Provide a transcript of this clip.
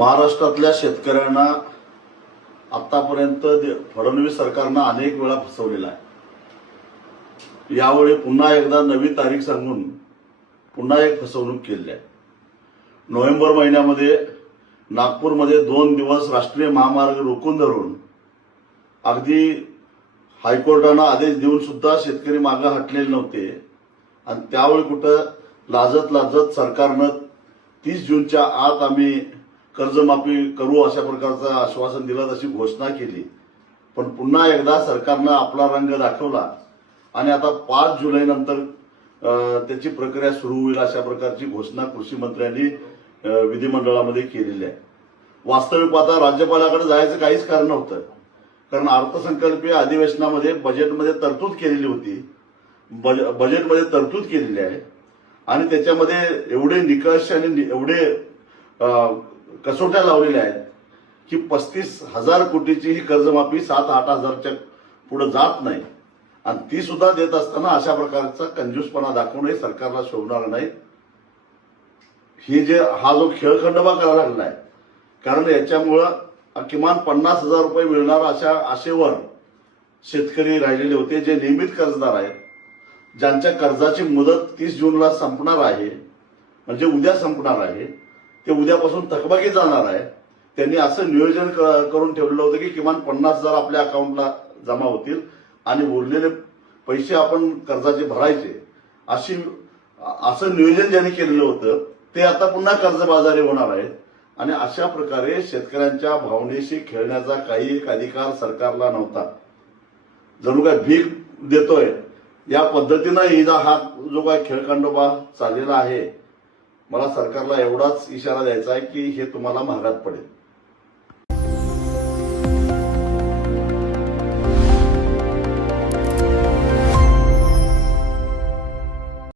महाराष्ट्रातल्या शेतकऱ्यांना आतापर्यंत फडणवीस सरकारनं अनेक वेळा फसवलेला आहे। यावेळी पुन्हा एकदा नवी तारीख सांगून पुन्हा एक फसवणूक केली आहे। नोव्हेंबर महिन्यामध्ये नागपूरमध्ये 2 दिवस राष्ट्रीय महामार्ग रोखून धरून अगदी हायकोर्टानं आदेश देऊन सुद्धा शेतकरी मागे हटलेले नव्हते आणि त्यावेळी कुठं लाजत लाजत सरकारनं 30 जूनच्या आत आम्ही कर्जमाफी करू अशा प्रकारचं आश्वासन दिलं, तशी घोषणा केली। पण पुन्हा एकदा सरकारनं आपला रंग दाखवला आणि आता 5 जुलैनंतर त्याची प्रक्रिया सुरू होईल अशा प्रकारची घोषणा कृषी मंत्र्यांनी विधिमंडळामध्ये केलेली आहे। वास्तविक आता राज्यपालाकडे जायचं काहीच कारण नव्हतं, कारण अर्थसंकल्पीय अधिवेशनामध्ये बजेटमध्ये तरतूद केलेली होती, बजेटमध्ये तरतूद केलेली आहे आणि त्याच्यामध्ये एवढे निकष आणि एवढे कसोट्या लावलेल्या आहेत की 35,000 कोटीची ही कर्जमाफी 7-8 हजारच्या पुढे जात नाही आणि ती सुद्धा देत असताना अशा प्रकारचा कंजूसपणा दाखवणे सरकारला शोभणार नाही। हा जो खेळखंडोबा करायला लागलाय, कारण याच्यामुळं किमान 50,000 रुपये मिळणार अशा आशेवर शेतकरी राहिलेले होते, जे नियमित कर्जदार आहेत, ज्यांच्या कर्जाची मुदत 30 जूनला संपणार आहे, म्हणजे उद्या संपणार आहे, ते उद्यापासून थकबाकी जाणार आहे। त्यांनी असं नियोजन करून ठेवलेलं होतं की किमान 50,000 आपल्या अकाउंटला जमा होतील आणि उरलेले पैसे आपण कर्जाचे भरायचे, असं नियोजन ज्यांनी केलेलं होतं ते आता पुन्हा कर्जबाजारी होणार आहेत आणि अशा प्रकारे शेतकऱ्यांच्या भावनेशी खेळण्याचा काही एक अधिकार सरकारला नव्हता। जणू काय भीक देतोय या पद्धतीनं हा जो काय खेळखंडोबा चाललेला आहे, मला सरकारला एवढाच इशारा द्यायचा आहे की हे तुम्हाला महागात पडेल।